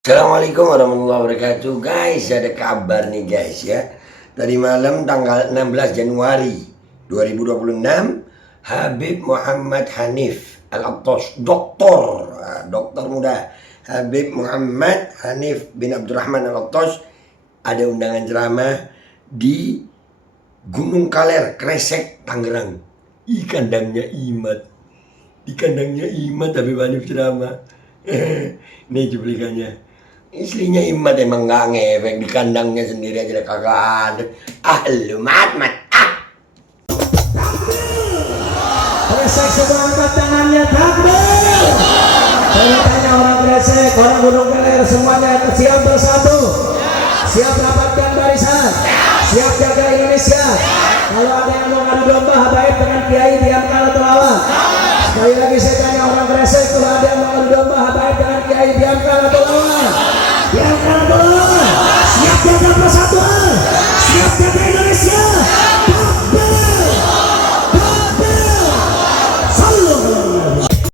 Assalamualaikum warahmatullahi wabarakatuh. Guys, ada kabar nih guys ya. Tadi malam tanggal 16 Januari 2026, Habib Muhammad Hanif Al-Attas, doktor muda Habib Muhammad Hanif bin Abdurrahman Al-Attas ada undangan ceramah di Gunung Kaler, Kresek, Tangerang. Di kandangnya Imat Habib Hanif ceramah. Ini cuplikannya. Istrinya Imat emang gak ngefek, di kandangnya sendiri aja kagak ada. Lu mat. Kresek semua angkat tangannya, takbir. Saya tanya orang Kresek, orang Gunung Keler semuanya siap bersatu, siap rapatkan barisan, siap jaga Indonesia. Kalau ada yang mau ngadu domba habaib dengan kiai, diamkan atau lawan. Sekali lagi saya tanya orang Kresek, kalau ada yang mau ngadu domba habaib dengan kiai, diamkan